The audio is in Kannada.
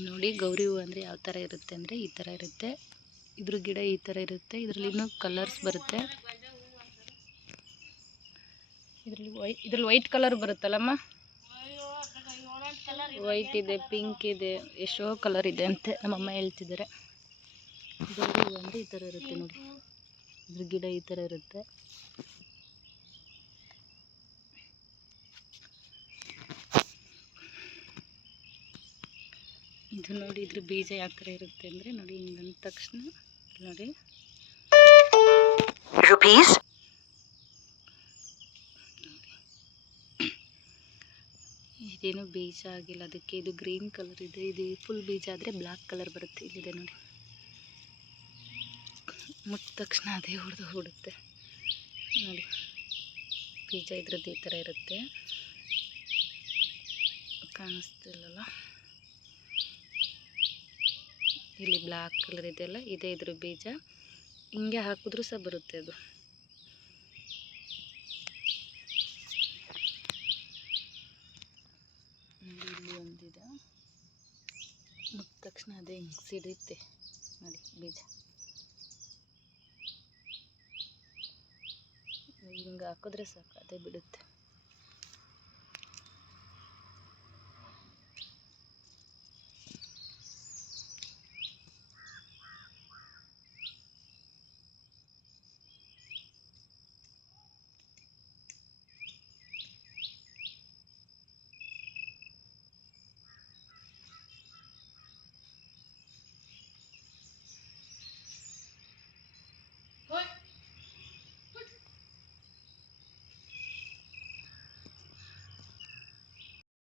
ನೋಡಿ ಗೌರಿ ಹೂವು ಅಂದರೆ ಯಾವ ಥರ ಇರುತ್ತೆ ಅಂದರೆ ಈ ಥರ ಇರುತ್ತೆ. ಇದ್ರ ಗಿಡ ಈ ಥರ ಇರುತ್ತೆ. ಇದರಲ್ಲಿ ಇನ್ನೂ ಕಲರ್ಸ್ ಬರುತ್ತೆ. ಇದರಲ್ಲಿ ವೈಟ್ ಕಲರ್ ಬರುತ್ತಲ್ಲಮ್ಮ, ವೈಟ್ ಇದೆ, ಪಿಂಕ್ ಇದೆ, ಎಷ್ಟೋ ಕಲರ್ ಇದೆ ಅಂತೆ ನಮ್ಮಮ್ಮ ಹೇಳ್ತಿದ್ದಾರೆ. ಗೌರಿ ಹೂವು ಅಂದರೆ ಈ ಥರ ಇರುತ್ತೆ ನೋಡಿ. ಇದ್ರ ಗಿಡ ಈ ಥರ ಇರುತ್ತೆ. ಇದು ನೋಡಿ, ಇದ್ರ ಬೀಜ ಯಾವ ಥರ ಇರುತ್ತೆ ಅಂದರೆ ನೋಡಿ, ಹಿಂಗೆ ಅಂದ ತಕ್ಷಣ ನೋಡಿ ರುಪೀಸ್ ಇದೇನು ಬೀಜ ಆಗಿಲ್ಲ ಅದಕ್ಕೆ. ಇದು ಗ್ರೀನ್ ಕಲರ್ ಇದೆ. ಇದು ಫುಲ್ ಬೀಜ ಆದರೆ ಬ್ಲ್ಯಾಕ್ ಕಲರ್ ಬರುತ್ತೆ. ಇಲ್ಲಿದೆ ನೋಡಿ, ಮುಟ್ಟ ತಕ್ಷಣ ಅದೇ ಹೊಡೆದು ನೋಡಿ. ಬೀಜ ಇದ್ರದ್ದು ಈ ಥರ ಇರುತ್ತೆ, ಕಾಣಿಸ್ತಿಲ್ಲಲ್ಲ. ಇಲ್ಲಿ ಬ್ಲ್ಯಾಕ್ ಕಲರ್ ಇದೆಯಲ್ಲ, ಇದೇ ಇದ್ರ ಬೀಜ. ಹಿಂಗೆ ಹಾಕಿದ್ರೂ ಸಹ ಬರುತ್ತೆ ಅದು. ಇಲ್ಲಿ ಒಂದಿದೆ, ಮುಟ್ಟ ತಕ್ಷಣ ಅದೇ ಹಿಂಗೆ ಸಿಡುತ್ತೆ ನೋಡಿ ಬೀಜ. ಹಿಂಗೆ ಹಾಕಿದ್ರೆ ಸಾಕು ಅದೇ ಬಿಡುತ್ತೆ.